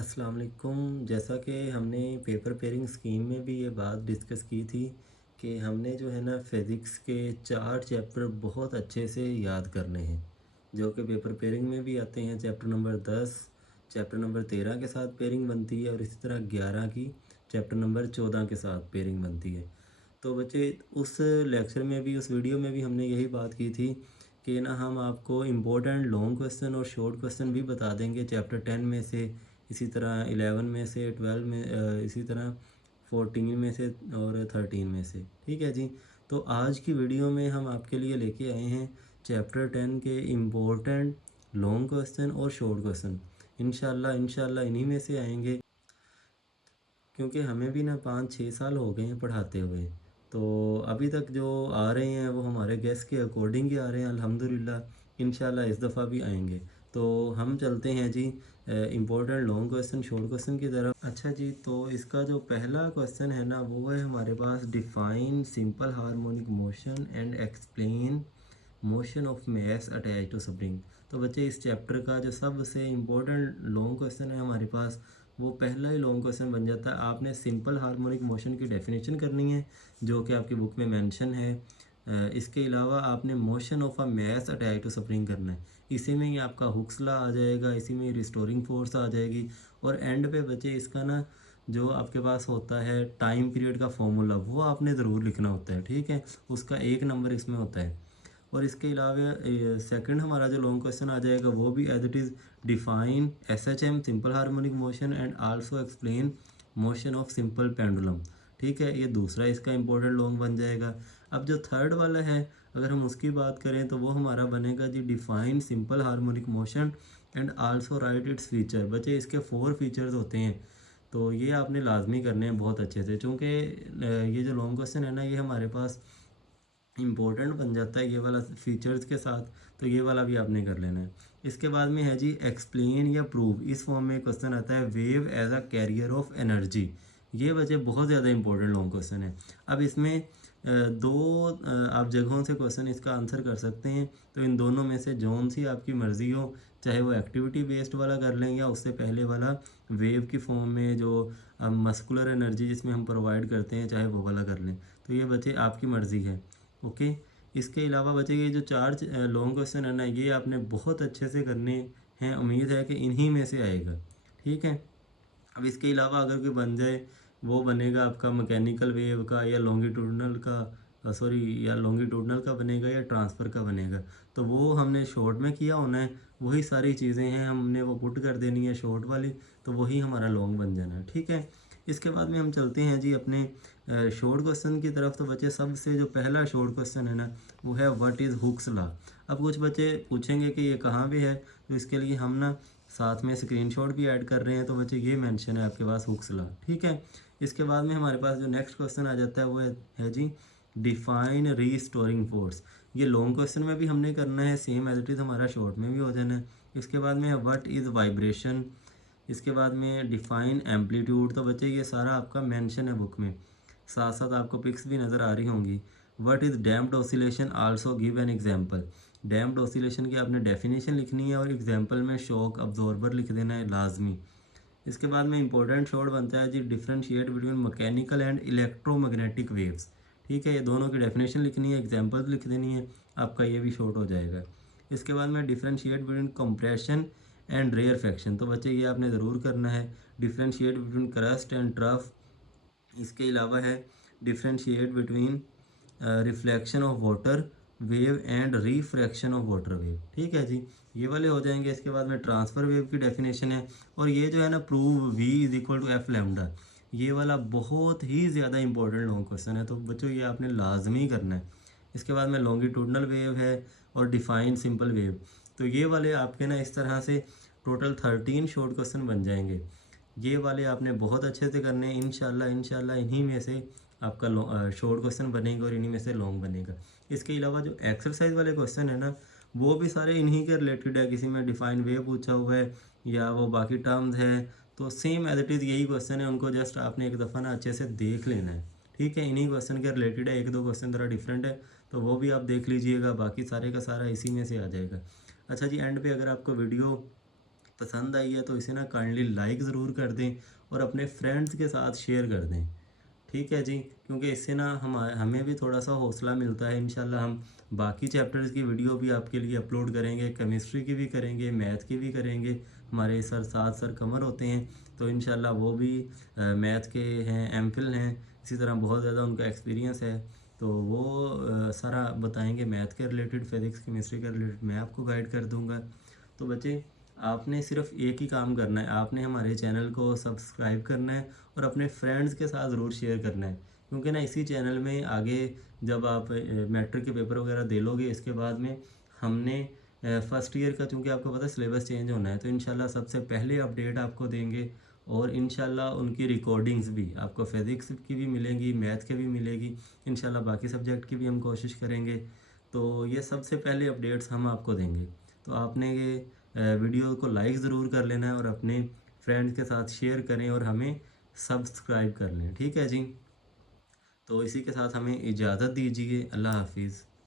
अस्सलाम वालेकुम। जैसा कि हमने पेपर पेयरिंग स्कीम में भी ये बात डिस्कस की थी कि हमने जो है ना फ़िज़िक्स के 4 चैप्टर बहुत अच्छे से याद करने हैं, जो कि पेपर पेयरिंग में भी आते हैं। चैप्टर नंबर 10, चैप्टर नंबर 13 के साथ पेयरिंग बनती है और इसी तरह 11 की चैप्टर नंबर 14 के साथ पेयरिंग बनती है। तो बच्चे उस लेक्चर में भी, उस वीडियो में भी हमने यही बात की थी कि ना हम आपको इम्पोर्टेंट लॉन्ग क्वेश्चन और शॉर्ट क्वेश्चन भी बता देंगे चैप्टर 10 में से, इसी तरह 11 में से, 12 में, इसी तरह 14 में से और 13 में से। ठीक है जी। तो आज की वीडियो में हम आपके लिए लेके आए हैं चैप्टर 10 के इम्पोर्टेंट लॉन्ग क्वेश्चन और शॉर्ट क्वेश्चन। इंशाल्लाह इन्हीं में से आएंगे, क्योंकि हमें भी ना 5-6 साल हो गए हैं पढ़ाते हुए। तो अभी तक जो आ रहे हैं वो हमारे गेस्ट के अकॉर्डिंग ही आ रहे हैं अल्हम्दुलिल्लाह। इंशाल्लाह इस दफ़ा भी आएंगे। तो हम चलते हैं जी important long question short question की तरफ। अच्छा जी, तो इसका जो पहला क्वेश्चन है ना वो है हमारे पास, define simple harmonic motion and explain motion of mass attach to spring. तो बच्चे इस चैप्टर का जो सबसे इम्पोर्टेंट लॉन्ग क्वेश्चन है हमारे पास, वो पहला ही लॉन्ग क्वेश्चन बन जाता है। आपने सिंपल हार्मोनिक मोशन की डेफिनेशन करनी है, जो कि आपकी बुक में मेंशन है। इसके अलावा आपने motion of a mass attach to spring करना है। इसी में ही आपका हुक्स लॉ आ जाएगा, इसी में ही रिस्टोरिंग फोर्स आ जाएगी। और एंड पे बच्चे इसका ना जो आपके पास होता है टाइम पीरियड का फॉर्मूला, वो आपने ज़रूर लिखना होता है। ठीक है, उसका 1 नंबर इसमें होता है। और इसके अलावा सेकंड हमारा जो लॉन्ग क्वेश्चन आ जाएगा वो भी as it is, define SHM simple harmonic motion and also explain motion of simple pendulum. ठीक है, ये दूसरा इसका इंपॉर्टेंट लॉन्ग बन जाएगा। अब जो थर्ड वाला है, अगर हम उसकी बात करें तो वो हमारा बनेगा जी, define simple harmonic motion and also write its feature. बच्चे इसके 4 फीचर्स होते हैं, तो ये आपने लाजमी करने हैं बहुत अच्छे से, चूँकि ये जो लॉन्ग क्वेश्चन है ना ये हमारे पास इम्पोर्टेंट बन जाता है ये वाला फीचर्स के साथ। तो ये वाला भी आपने कर लेना है। इसके बाद में है जी, एक्सप्लेन या प्रूव। इस फॉर्म में क्वेश्चन आता है, wave as a carrier of energy. ये वजह बहुत ज़्यादा इंपॉर्टेंट लॉन्ग क्वेश्चन है। अब इसमें दो आप जगहों से क्वेश्चन इसका आंसर कर सकते हैं। तो इन दोनों में से जौन सी आपकी मर्ज़ी हो, चाहे वो एक्टिविटी बेस्ड वाला कर लें या उससे पहले वाला वेव की फॉर्म में जो मस्कुलर एनर्जी जिसमें हम प्रोवाइड करते हैं, चाहे वो वाला कर लें। तो ये बच्चे आपकी मर्ज़ी है। ओके। इसके अलावा बचे ये जो 4 लॉन्ग क्वेश्चन है ना, ये आपने बहुत अच्छे से करने हैं। उम्मीद है कि इन्हीं में से आएगा। ठीक है। अब इसके अलावा अगर कोई बन जाए, वो बनेगा आपका मैकेनिकल वेव का या लॉन्गिट्यूडनल का, सॉरी, या लॉन्गिट्यूडनल का बनेगा या ट्रांसफ़र का बनेगा। तो वो हमने शॉर्ट में किया होना है। वही सारी चीज़ें हैं, हमने वो पुट कर देनी है शॉर्ट वाली, तो वही हमारा लॉन्ग बन जाना है। ठीक है। इसके बाद में हम चलते हैं जी अपने शॉर्ट क्वेश्चन की तरफ। तो बच्चे सबसे जो पहला शॉर्ट क्वेश्चन है ना वो है, व्हाट इज़ हुक्स लॉ। अब कुछ बच्चे पूछेंगे कि ये कहाँ पे है, तो इसके लिए हम ना साथ में स्क्रीनशॉट भी ऐड कर रहे हैं। तो बच्चे ये मेंशन है आपके पास हुक्स लॉ। ठीक है। इसके बाद में हमारे पास जो नेक्स्ट क्वेश्चन आ जाता है वो है जी, डिफाइन रीस्टोरिंग फोर्स। ये लॉन्ग क्वेश्चन में भी हमने करना है, सेम एज इट इज़ हमारा शॉर्ट में भी हो जाना है। इसके बाद में है, व्हाट इज़ वाइब्रेशन। इसके बाद में डिफाइन एम्पलीट्यूड। तो बच्चे ये सारा आपका मेंशन है बुक में, साथ साथ आपको पिक्स भी नज़र आ रही होंगी। What is damped oscillation, also give an example. Damped oscillation की आपने डेफिनेशन लिखनी है और एग्जांपल में शॉक अब्जॉर्बर लिख देना है लाजमी। इसके बाद में इंपॉर्टेंट शॉर्ट बनता है जी, differentiate between mechanical and electromagnetic waves. ठीक है, ये दोनों की डेफिनेशन लिखनी है, एग्जांपल्स लिख देनी है, आपका ये भी शॉर्ट हो जाएगा। इसके बाद में differentiate between compression and rarefaction. तो बच्चे ये आपने ज़रूर करना है, differentiate between crust and trough. इसके अलावा है, differentiate between reflection of water wave and refraction of water wave. ठीक है जी, ये वाले हो जाएंगे। इसके बाद में ट्रांसफ़र वेव की डेफिनेशन है। और ये जो है ना, prove v is equal to f lambda, ये वाला बहुत ही ज़्यादा इंपॉर्टेंट लॉन्ग क्वेश्चन है। तो बच्चों ये आपने लाजमी करना है। इसके बाद में लॉन्गिट्यूडनल वेव है और डिफाइन सिंपल वेव। तो ये वाले आपके ना इस तरह से टोटल 13 शॉर्ट क्वेश्चन बन जाएंगे। ये वाले आपने बहुत अच्छे से करने हैं। इंशाल्लाह इन्हीं में से आपका शॉर्ट क्वेश्चन बनेगा और इन्हीं में से लॉन्ग बनेगा। इसके अलावा जो एक्सरसाइज वाले क्वेश्चन है ना, वो भी सारे इन्हीं के रिलेटेड है। किसी में डिफाइन वे पूछा हुआ है या वो बाकी टर्म्स है, तो सेम एज इट इज़ यही क्वेश्चन है। उनको जस्ट आपने एक दफ़ा ना अच्छे से देख लेना है। ठीक है, इन्हीं क्वेश्चन के रिलेटेड है। 1-2 क्वेश्चन ज़रा डिफरेंट है, तो वो भी आप देख लीजिएगा। बाकी सारे का सारा इसी में से आ जाएगा। अच्छा जी, एंड पे अगर आपको वीडियो पसंद आई है तो इसे ना काइंडली लाइक ज़रूर कर दें और अपने फ्रेंड्स के साथ शेयर कर दें। ठीक है जी, क्योंकि इससे ना हमें भी थोड़ा-सा हौसला मिलता है। इंशाल्लाह हम बाकी चैप्टर्स की वीडियो भी आपके लिए अपलोड करेंगे, केमिस्ट्री की भी करेंगे, मैथ की भी करेंगे। हमारे सर 7 सर कमर होते हैं, तो इंशाल्लाह वो भी मैथ के हैं, एमफिल हैं, इसी तरह बहुत ज़्यादा उनका एक्सपीरियंस है। तो वो सारा बताएँगे मैथ के रिलेटेड, फिज़िक्स, केमिस्ट्री के रिलेटेड मैं आपको गाइड कर दूँगा। तो बच्चे, आपने सिर्फ़ एक ही काम करना है, आपने हमारे चैनल को सब्सक्राइब करना है और अपने फ्रेंड्स के साथ ज़रूर शेयर करना है। क्योंकि ना इसी चैनल में आगे जब आप मैट्रिक के पेपर वगैरह दे लोगे, इसके बाद में हमने फर्स्ट ईयर का, चूँकि आपको पता है सिलेबस चेंज होना है, तो इंशाल्लाह सबसे पहले अपडेट आपको देंगे और इंशाल्लाह उनकी रिकॉर्डिंग्स भी आपको फिज़िक्स की भी मिलेंगी, मैथ की भी मिलेगी, इंशाल्लाह बाकी सब्जेक्ट की भी हम कोशिश करेंगे। तो ये सबसे पहले अपडेट्स हम आपको देंगे। तो आपने ये वीडियो को लाइक ज़रूर कर लेना है और अपने फ्रेंड्स के साथ शेयर करें और हमें सब्सक्राइब कर लें। ठीक है जी? तो इसी के साथ हमें इजाज़त दीजिए। अल्लाह हाफ़िज़।